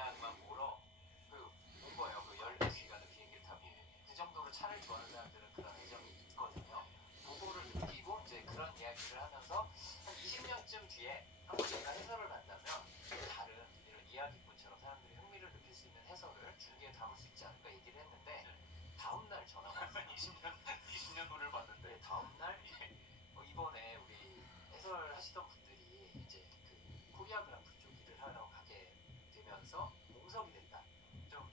정류장만 보러 온 거예요. 그 14시간을 비행기 타고. 그 정도로 차를 좋아하는 사람들은 그런 애정이 있거든요. 그거를 느끼고 이제 그런 이야기를 하면서 한 20년쯤 뒤에 한번 제가 해설을 만나면 다른 이런 이야기꾼처럼 사람들이 흥미를 느낄 수 있는 해설을 중계에 담을 수 있지 않을까 얘기를 했는데 다음날 전화가 왔어요. 20년 후를 봤는데 네, 다음날 이번에 우리 해설하시던 분들이 이제 그 코리아 그랑프리 쪽 일을 하러 가게 되면서 공석이 됐다. 좀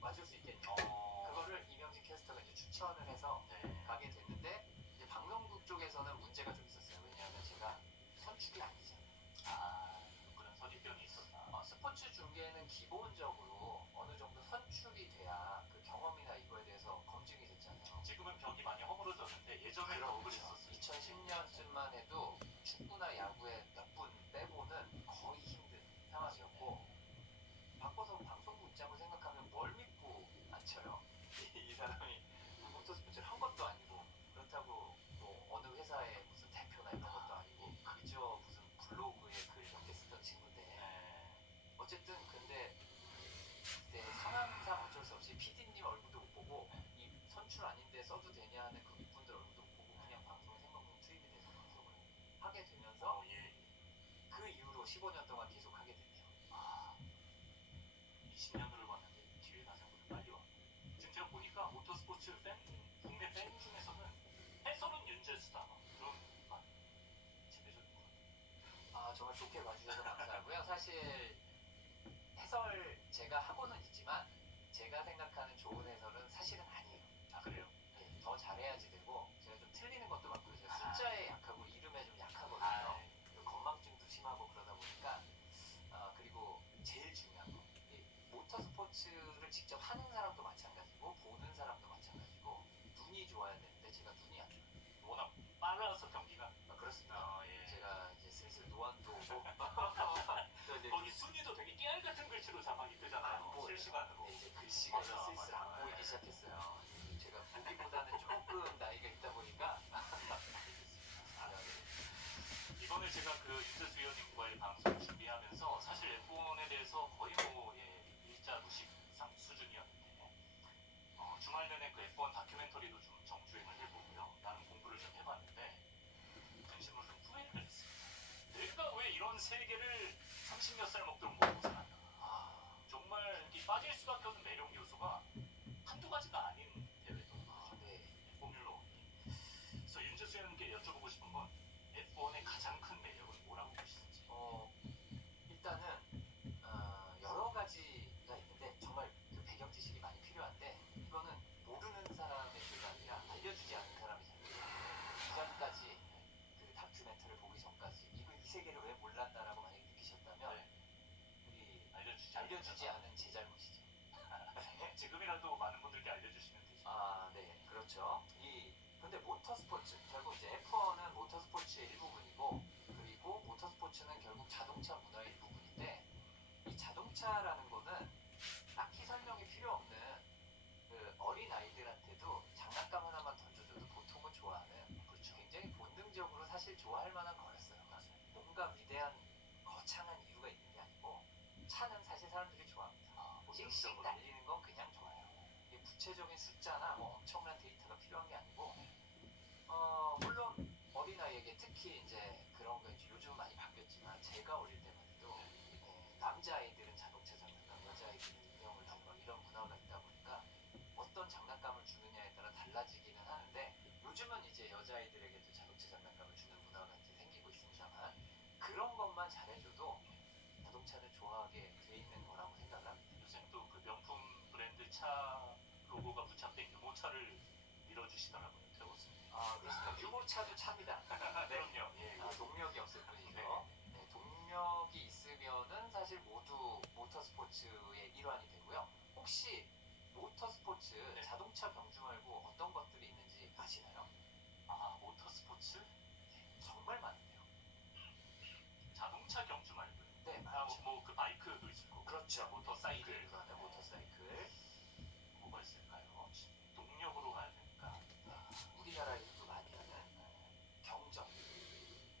와줄 수 있겠냐. 그거를 이명진 캐스터가 이제 추천을 해서 네. 가게 됐는데 이제 방송국 쪽에서는 문제가 좀 있었어요. 왜냐하면 제가 선축이 아니잖아요. 그런 선입견이 있었나? 스포츠 중계는 기본적으로 어느 정도 선축이 돼야 그 경험이나 이거에 대해서 검증이 됐잖아요. 지금은 벽이 많이 허물어졌는데 예전에 더 그랬었어요. 2010년쯤만 해도 축구나 야구에 몇 분 빼고는 거의 힘든 상황이었고 바꿔서 방송국 입장으로 생각하면 뭘 믿고 안 쳐요? 이 사람이 모터스포츠를 한 것도 아니고 그렇다고 뭐 어느 회사의 무슨 대표나 이런 것도 아니고 그저 무슨 블로그에 글 몇 개 쓰던 친구인데 어쨌든 근데 그때 상황상 어쩔 수 없이 PD님 얼굴도 못 보고 이 선출 아닌데 써도 되냐 하는 그 윗분들 얼굴도 못 보고 그냥 방송에 생방송 투입이 돼서 방송을 하게 되면서 예. 그 이후로 15년 동안 계속 하게 됐네요. 20년 후를 봤는데 기회가 생각보다 빨리 왔고 지금 제가 보니까 모터스포츠 팬, 국내 팬 중에서는 해설은 윤재수다 그런 말 지배적인 것 같아요. 정말 좋게 봐주셔서 감사하고요. 사실 해설 제가 하고는 있지만 제가 생각하는 좋은 해설은 사실은 아니에요. 그래요? 네, 더 잘해야지 되고 제가 좀 틀리는 것도 많고요. 제가 숫자에 약하고 이름에 좀 약하거든요. 그리고 건망증도 심하고 그러다 보니까 그리고 제일 중요한 거 이 모터스포츠를 직접 하는 사람도 마찬가지고 보는 사람도 마찬가지고 눈이 좋아야 되는데 제가 눈이 안 좋아요. 워낙 빨라서 경기가 그렇습니다. 예. 제가 이제 슬슬 노안도 오고 또 이제 거기 순위도 되게 깨알 같은 글씨로 자막이 뜨잖아요. 실시간으로. 이제 글씨가 맞아, 슬슬 안 맞아. 보이기 시작했어요. 제가 보기보다는 조금 나이가 있다 보니까 이번에 제가 그 윤재수 위원님과의 방송 준비하면서 사실 F1에 대해서 거의 뭐 일자 무식상 수준이었는데 주말 내내 그 F1 다큐멘터리도 좀 정주행을 해보고요. 나는 공부를 좀 해봤는데 진심으로 좀 후회를 했습니다. 내가 왜 이런 세계를 30몇 살 먹도록 먹고 살았나. 정말 이 빠질 수밖에 없는 매력 요소가 한두 가지가 아닌 대회더라고요. 네. 포뮬러 1이. 그래서 윤재수 위원님께 여쭤보고 싶은 건 F1의 가장 큰 매력은 뭐라고 보시는지. 일단은 여러 가지가 있는데 정말 그 배경 지식이 많이 필요한데 이거는 모르는 사람의 죄가 아니라 알려주지 않은 사람의 잘못이에요. 이전까지 그 다큐멘터리를 보기 전까지 이 세계를 왜 몰랐나라고 만약에 느끼셨다면 우리 알려주지 않은 제 잘못이죠. 지금이라도 많은 분들께 알려주시면 되죠. 네, 그렇죠. 근데 모터스포츠 결국 이제 F1은 모터스포츠의 일부분이고 그리고 모터스포츠는 결국 자동차 문화의 일부분인데 이 자동차라는 거는 딱히 설명이 필요 없는 그 어린 아이들한테도 장난감 하나만 던져줘도 보통은 좋아하는 그렇죠. 굉장히 본능적으로 사실 좋아할 만한 거였어요. 맞아요. 뭔가 위대한 거창한 이유가 있는 게 아니고 차는 사실 사람들이 좋아합니다. 씩씩 날리는 건 그냥 좋아요. 이게 구체적인 숫자나 뭐 엄청난 데이터가 필요한 게 아니고 물론 어린아이에게 특히 이제 그런 거 이제 요즘 많이 바뀌었지만 제가 어릴 때만 해도 남자아이들은 자동차 장난감, 여자아이들은 인형을 주고 이런 문화가 있다 보니까 어떤 장난감을 주느냐에 따라 달라지기는 하는데 요즘은 이제 여자아이들에게도 자동차 장난감을 주는 문화가 이제 생기고 있습니다만 그런 것만 잘해줘도 자동차를 좋아하게 돼 있는 거라고 생각을 합니다. 요새 또 그 명품 브랜드 차 로고가 부착된 유모차를 밀어주시더라고요. 들어봤습니다. 그렇습니다. 유모차도 차입니다. 그럼요. 예. 동력이 없을 뿐이죠. 네, 동력이 있으면은 사실 모두 모터스포츠의 일환이 되고요. 혹시 모터스포츠 자동차 경주 말고 어떤 것들이 있는지 아시나요? 모터스포츠? 정말 많은데요. 자동차 경주 말고요. 네, 많죠. 뭐 그 바이크도 있을 거고. 그렇죠. 모터사이클. 모터사이클. 뭐가 있을까요? 동력으로 가야 되니까. 우리나라에서도 많이 하는 경정.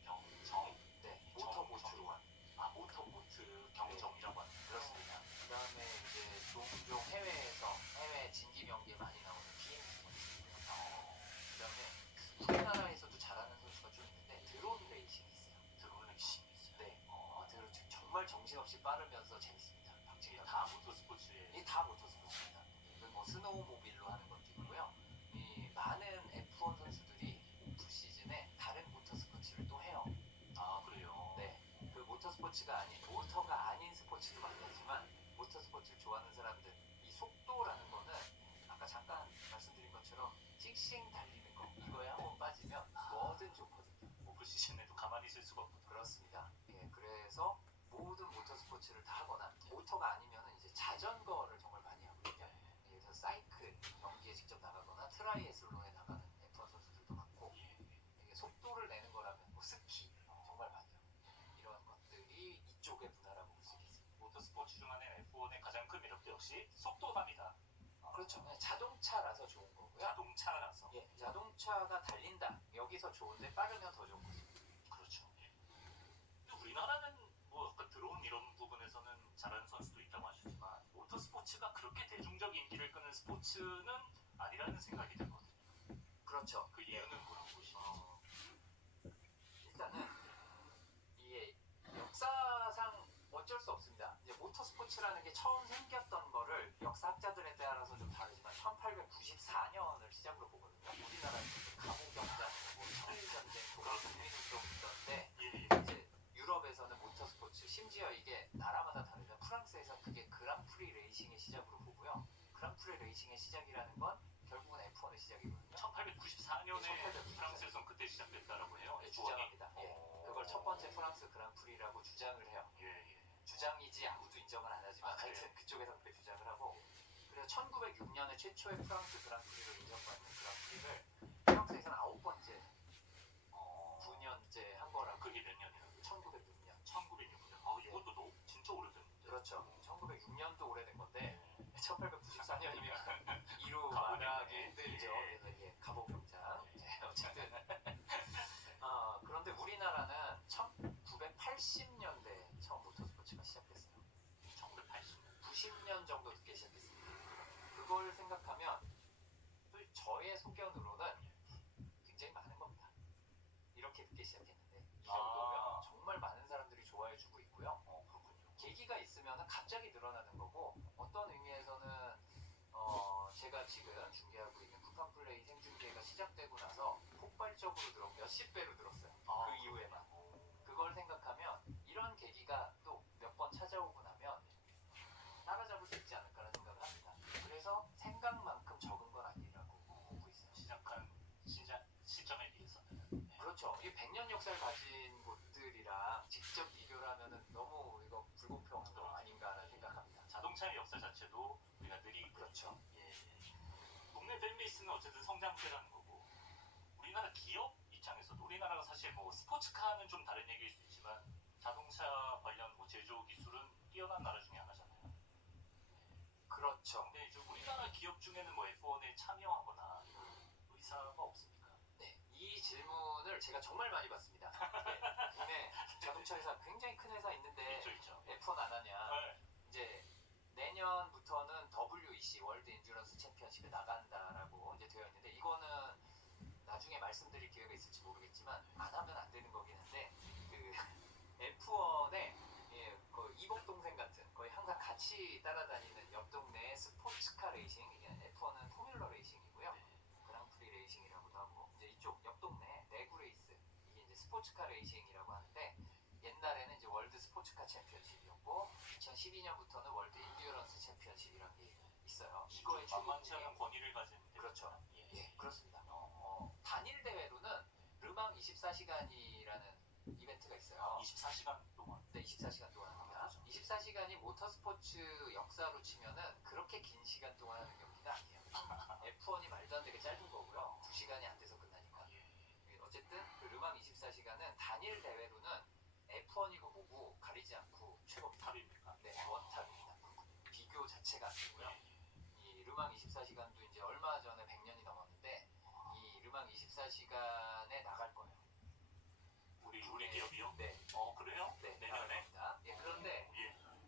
경정? 네, 모터보트로 하는. 모터보트 경정이라고 합니다. 그렇습니다. 종종 해외 진기 경기에 많이 나오는 BMT 선수고요. 그다음에 우리나라에서도 잘하는 선수가 좀 있는데 드론 레이싱이 있어요. 드론 레이싱이 있어요. 네, 정말 정신없이 빠르면서 재밌습니다. 이게 박진감. 다 모터스포츠에 이게 다 모터스포츠입니다. 뭐 스노우모빌로 하는 것도 있고요. 이 많은 F1 선수들이 오프 시즌에 다른 모터스포츠를 또 해요. 아 그래요. 네, 그 모터스포츠가 아닌 모터가 아닌 스포츠도 많이 하지만 모터스포츠를 좋아하는 사람들 이 속도라는 거는 아까 잠깐 말씀드린 것처럼 찍싱 달리는 거 이거에 한번 빠지면 뭐든 좋거든요. 오프 시즌에도 가만히 있을 수가 없고. 그렇습니다. 예, 그래서 모든 모터스포츠를 다 하거나 모터가 아니면은 이제 자전거를 정말 많이 하거든요. 예를 들어서 사이클 경기에 직접 나가거나 트라이애슬론에 나가는 F1 선수들도 많고 이게 속도를 내는 거라면 뭐 스키 정말 많이 하고 이런 것들이 이쪽의 문화라고 볼 수 있겠습니다. 모터스포츠 중 하나의 F1의 가장 큰 매력도 역시 속도감이다. 그렇죠. 자동차라서 좋은 거고요. 자동차라서. 예, 자동차가 달린다. 여기서 좋은데 빠르면 더 좋은 거죠. 그렇죠. 근데 우리나라는 뭐 아까 드론 이런 부분에서는 잘하는 선수도 있다고 하셨지만 모터스포츠가 그렇게 대중적 인기를 끄는 스포츠는 아니라는 생각이 들거든요. 그렇죠. 그 이유는 뭐라고 보시는지. 일단은 이게 역사상 어쩔 수 없습니다. 이제 모터스포츠라는 게 처음 생겼던 거를 역사학자들에 따라서 좀 다르지만 1894년을 시작으로 보거든요. 우리나라에서 감옥경장, 뭐 천일전쟁, 독일운동 있던데 이제 유럽에서는 모터스포츠 심지어 이게 나라마다 다르면 프랑스에서는 그게 그랑프리 레이싱의 시작으로 보고요. 그랑프리 레이싱의 시작이라는 건 결국은 F1의 시작이거든요. 1894년에 프랑스에선 그때 시작됐다라고 해요. 네, 주장합니다. 예, 그걸 첫 번째 프랑스 그랑프리라고 주장을 해요. 예. 주장이지 아무도 인정을 안 하지만 하여튼 그쪽에서 그렇게 주장을 하고 그래서 1906년에 최초의 프랑스 그랑프리를 인정받는 그랑프리를 프랑스에서는 9번째 9년째 한 거라고. 그게 몇 년이라고요? 1906년. 1906년. 이것도 진짜 오래됐는데. 그렇죠. 1906년도 오래된 건데 1894년이면 이루 가보겠네. 말하기 힘들죠. 예. 그래서 이게 가보경장. 어쨌든 그런데 우리나라는 1980년대 처음 모터스포츠가 시작됐어요. 1980년. 90년 정도 늦게 시작했습니다. 그걸 생각하면 또 저의 소견으로는 굉장히 많은 겁니다. 이렇게 늦게 시작했는데 이 정도면 정말 많은 사람들이 좋아해주고 있고요. 그렇군요. 계기가 있으면 갑자기 늘어나는 거고 어떤 의미에서는 제가 지금 중계하고 있는 쿠팡 플레이 생중계가 시작되고 나서 폭발적으로 몇십 배로 늘었어요. 그 이후에만. 그걸 생각하면 이런 계기가 또 몇 번 찾아오고 나면 따라잡을 수 있지 않을까라는 생각을 합니다. 그래서 생각만큼 적은 건 아니라고 보고 있어요. 시작한 시점에 비해서는. 그렇죠. 이 100년 역사를 가진 곳들이랑 직접 비교를 하면은 너무 이거 불공평한 거 아닌가라는 생각합니다. 자동차의 역사 자체도 우리가 느리고. 그렇죠. 국내 팬베이스는 어쨌든 성장세라는 거고 우리나라 기업 입장에서도 우리나라가 사실 뭐 스포츠카는 좀 다른 얘기일 수 있지만 자동차 관련 뭐 제조 기술은 뛰어난 나라 중에 하나잖아요. 그렇죠. 근데 이제 우리나라 기업 중에는 뭐 F1에 참여하거나 이런 의사가 없습니까? 네, 이 질문을 제가 정말 많이 받습니다. 국내 자동차 회사 굉장히 큰 회사 있는데 있죠. F1 안 하냐. 이제 내년부터는 WEC 월드 인듀런스 챔피언십에 나간다라고 이제 되어 있는데 이거는 나중에 말씀드릴 기회가 있을지 모르겠지만 안 하면 안 되는 거긴 한데 그 F1의 그 이복 동생 같은 거의 항상 같이 따라다니는 옆 동네의 스포츠카 레이싱 이게 F1은 포뮬러 레이싱이고요. 그랑프리 레이싱이라고도 하고 이제 이쪽 옆 동네 레그 레이스 이게 이제 스포츠카 레이싱이라고 하는데 옛날에는 이제 월드 스포츠카 챔피언십이었고 2012년부터는 월드 인듀런스 챔피언십이라는 게 있어요. 이거의 만만치 않은 권위를 가진. 그렇죠. 그렇습니다. 단일 대회로는 르망 24시간이라는 이벤트가 있어요. 24시간 동안. 네, 24시간 동안 합니다. 24시간이 모터스포츠 역사로 치면은 그렇게 긴 시간 동안 하는 경기가 아니에요. F1이 말도 안 되게 짧은 거고요. 2시간이 안 돼서 끝나니까. 어쨌든 그 르망 24시간은 단일 대회로는 F1이고 뭐고 가리지 않고 최고입니다. 탑입니까? 네, 원탑입니다. 비교 자체가 안 되고요. 이 르망 24시간도 이제 얼마 전에 100년이 넘었는데 이 르망 24시간에 나갈 거예요. 우리 기업이요? 네. 그래요? 네, 내년에? 나갈 겁니다. 그런데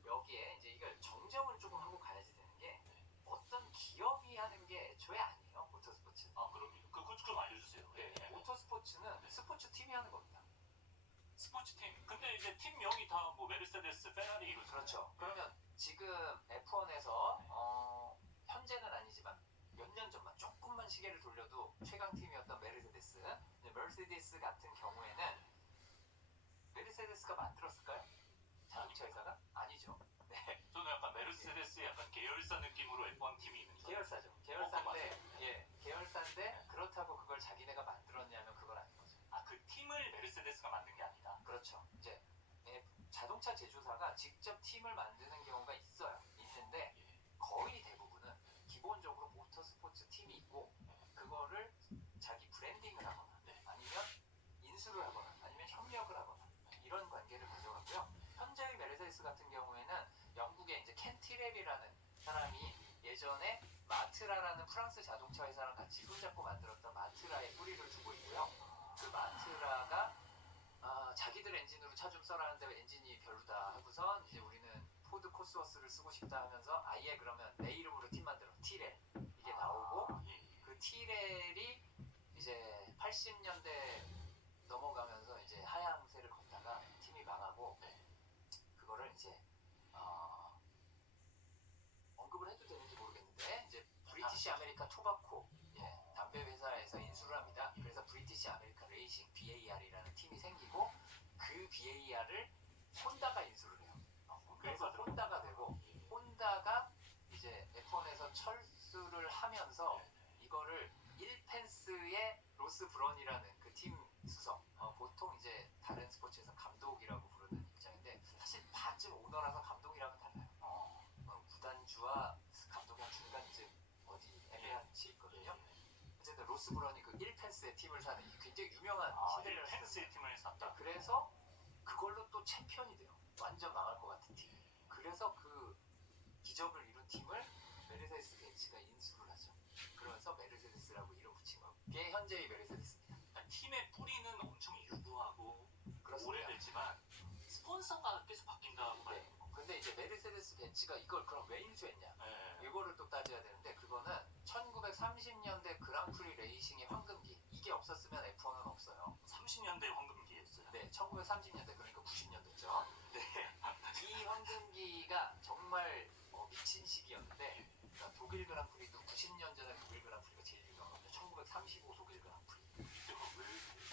여기에 이제 이걸 정정을 조금 하고 가야지 되는 게 그것 좀 알려주세요. 네, 모터스포츠는 스포츠 팀이 하는 겁니다. 스포츠 팀. 근데 이제 팀명이 다 뭐 메르세데스, 페라리 이러죠. 그렇죠. 그러면 지금 F1에서 현재는 아니지만 몇 년 전만 조금만 시계를 돌려도 최강팀이었던 메르세데스. 이제 머시디스 같은 경우에는 메르세데스가 만들었을까요? 자동차 회사가? 아니죠. 네, 저는 약간 메르세데스의 약간 계열사 느낌으로 F1 팀이 있는 줄 알았어요. 계열사죠. 계열사인데, 맞아요. 예, 계열사인데 그렇다고 그걸 자기네가 만들었냐면 그건 아닌 거죠. 아, 그 팀을 메르세데스가 만든 게 아니다. 그렇죠. 이제 자동차 제조사가 직접 팀을 만드는 경우가 있어요. 있는데 예. 거의 대부분은 기본적으로 모터스포츠 팀이 있고 그거를 자기 브랜딩을 하거나 네. 아니면 인수를 하거나 아니면 협력을 하거나 이런 관계를 가져가고요. 현재의 메르세데스 같은 경우에는 영국의 이제 켄 티렐이라는 사람이 예전에 마트라라는 프랑스 자동차 회사랑 같이 손잡고 만들었던 마트라에 뿌리를 두고 있고요. 그 마트라가 자기들 엔진으로 차 좀 써라는데 엔진이 별로다 하고선 이제 우리는 포드 코스워스를 쓰고 싶다 하면서 아예 그러면 내 이름으로 팀 만들어 티렐 이게 나오고 예, 예. 그 티렐이 이제 80년대 넘어가면서 이제 하향세를 걷다가 팀이 망하고 네. 그거를 이제 언급을 해도 되는지 모르겠는데 이제 브리티시 아메리카 토바코 담배 회사에서 인수를 합니다. 그래서 브리티시 아메리카 레이싱 BAR이라는 팀이 생기고 그 BAR을 혼다가 인수를 해요. 그래서 혼다가 되고 혼다가 이제 F1에서 철수를 하면서 이거를 1펜스의 로스 브런이라는 그 팀 수석 보통 이제 다른 스포츠에서 감독이라고 부르는 입장인데 사실 반쯤 오너라서 감독이랑은 달라요. 구단주와 감독이 한 중간쯤 어디 애매한 위치에 있거든요. 어쨌든 로스 브런이 그 1펜스의 팀을 사는 굉장히 유명한 신데렐라 펜스의 팀을 샀다. 그래서 그걸로 또 챔피언이 돼요. 완전 망할 것 같은 팀. 그래서 그 기적을 이룬 팀을 메르세데스 벤츠가 인수를 하죠. 그러면서 메르세데스라고 이름 붙인 게 현재의 메르세데스입니다. 그러니까 팀의 뿌리는 엄청 유구하고 그렇습니다. 오래됐지만 스폰서가 계속 바뀐다고 봐요. 네. 근데 이제 메르세데스 벤츠가 이걸 그럼 왜 인수했냐? 네. 이거를 또 따져야 되는데 그거는 1930년대 그랑프리 레이싱의 황금기 이게 없었으면 F1은 없어요. 30년대 황금기였어요. 네, 1930년대 그러니까 90년대죠. 네, 이 황금기가 정말 미친 시기였는데 그러니까 독일 그랑프리도 90년 전에 독일 그랑프리가 제일 유명합니다. 1935 독일 그랑프리. 이때가 왜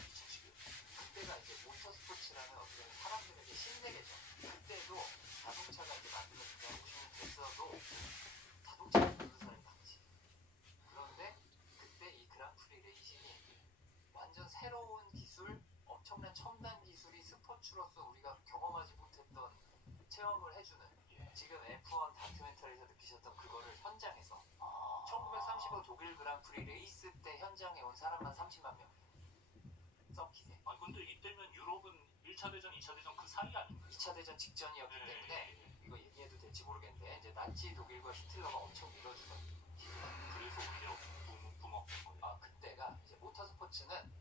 미친 시기였어요? 그때가 이제 모터스포츠라는 어떤 사람들에게 신세계죠. 그때도 자동차가 이제 만들어지고 한 50년 됐어도 자동차를 모르는 사람이 많지. 그런데 그때 이 그랑프리 레이싱이 완전 새로운 기술, 엄청난 첨단 기술이 스포츠로서 우리가 경험하지 못했던 체험을 해주는 지금 F1 다큐멘터리에서 느끼셨던 그거를 현장에서 1935 독일 그랑프리 레이스 때 현장에 온 사람만 30만 명 서킷에 아 근데 이때면 유럽은 1차 대전, 2차 대전 그 사이 아닌가요? 2차 대전 직전이었기 네. 때문에 이거 얘기해도 될지 모르겠는데 이제 나치 독일과 히틀러가 엄청 밀어주던 그래서 오히려 붐업된 거예요. 그때가 이제 모터스포츠는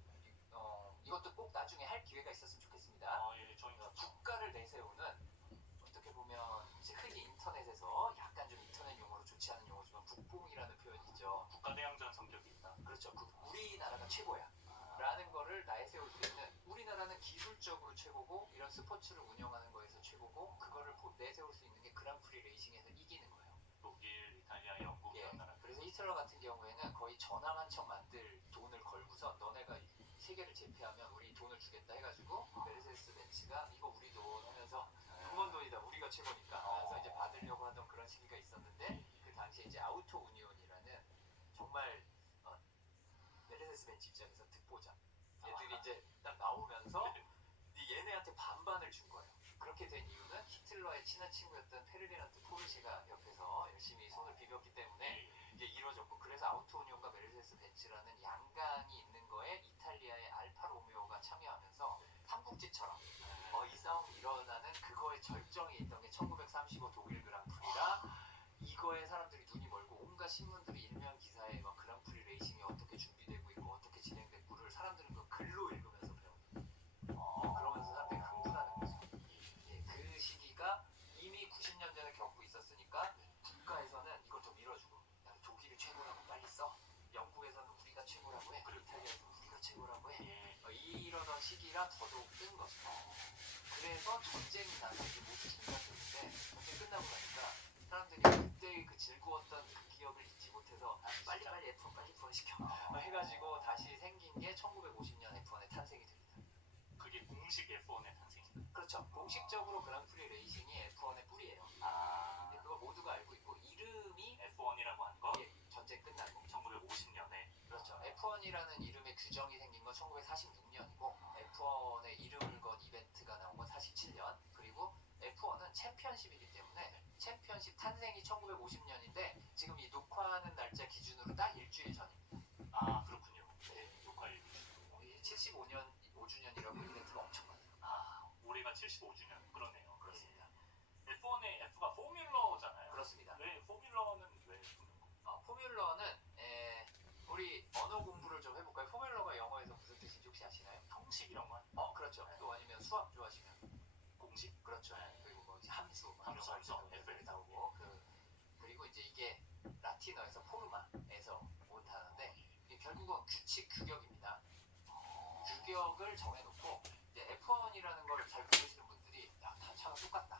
이것도 꼭 나중에 할 기회가 있었으면 좋겠습니다. 예, 저희가 국가를 내세우는 어떻게 보면 이제 흔히 인터넷에서 약간 좀 인터넷 용어로 좋지 않은 용어지만 국뽕이라는 표현이 있죠. 국가대항전 성격이 있다. 그렇죠. 우리나라가 최고야. 라는 거를 내세울 수 있는 우리나라는 기술적으로 최고고 이런 스포츠를 운영하는 거에서 최고고 그거를 내세울 수 있는 게 그랑프리 레이싱에서 이기는 거예요. 독일, 이탈리아, 영국 이런 나라. 그래서 히틀러 같은 경우에는 거의 전함 한 척 만들 돈을 걸고서 너네가 세계를 제패하면 우리 돈을 주겠다 해가지고 메르세데스 벤츠가 이거 우리 돈 하면서 부모 돈이다 우리가 최고니까 그래서 이제 받으려고 하던 그런 시기가 있었는데 그 당시에 이제 아우토 우니온이라는 정말 메르세데스 벤츠 입장에서 득보자 얘들이 이제 딱 나오면서 얘네한테 반반을 준 거예요. 그렇게 된 이유는 히틀러의 친한 친구였던 페르디난드 포르쉐가 옆에서 열심히 손을 비볐기 때문에 이게 이루어졌고 그래서 아우토우니온과 메르세데스 벤츠라는 양강이 있는 거에 이탈리아의 알파 로메오가 참여하면서 삼국지처럼 이 싸움이 일어나는 그거의 절정에 있던 게 1935 독일 그랑프리라 이거에 사람들이 눈이 멀고 온갖 신문들이 일면 기사에 막 그랑프리 레이싱이 어떻게 준비되고 있고 어떻게 진행됐고를 사람들은 그 글로 읽으면서 배워요. 그러면서 사람들이 흥분하는 거죠. 그 시기가 이미 90년 전에 겪고 있었으니까 국가에서는 이걸 더 밀어주고 독일이 최고라고 빨리 써. 영국에서는 우리가 최고라고 해. 그리고 최고라고 해. 예. 이러던 시기라 더더욱 뜬 거죠. 그래서 전쟁이 나서 이게 모두 중단됐는데 전쟁 끝나고 나니까 사람들이 그때의 그 즐거웠던 그 기억을 잊지 못해서 빨리빨리 F1 빨리 부활시켜 해가지고 다시 생긴 게 1950년 F1의 탄생이 됩니다. 그게 공식 F1의 탄생인가요? 그렇죠. 공식적으로 그랑프리 레이싱이 F1의 뿌리예요. 아, 그걸 모두가 알고 있고 이름이 F1이라고 한 거? 전쟁 끝나고 1950년에. 그렇죠. F1이라는 이름의 규정이 생긴 건 1946년이고 F1의 이름을 건 이벤트가 나온 건 47년. 그리고 F1은 챔피언십이기 때문에 챔피언십 탄생이 1950년인데 지금 이 녹화하는 날짜 기준으로 딱 일주일 전입니다. 아, 그렇군요. 네, 녹화일 기준으로. 75년 5주년이라고 이벤트가 엄청 많아요. 아, 올해가 75주년. 그러네요. 그렇습니다. F1의 F가 포뮬러잖아요. 그렇습니다. 왜 포뮬러는 왜 포뮬러? 포뮬러는 우리 언어 공부를 좀 해볼까요? 포뮬러가 영어에서 무슨 뜻인지 혹시 아시나요? 형식 이런 거 아니에요? 그렇죠. 또 아니면 수학 좋아하시면 공식? 그렇죠. 그리고 뭐 이제 함수, 함수, F를 나오고 그리고 이제 이게 라틴어에서 포르마에서 온 단어인데 이게 결국은 규칙, 규격입니다. 규격을 정해놓고 이제 F1이라는 걸 잘 모르시는 분들이 야, 다 차가 똑같다.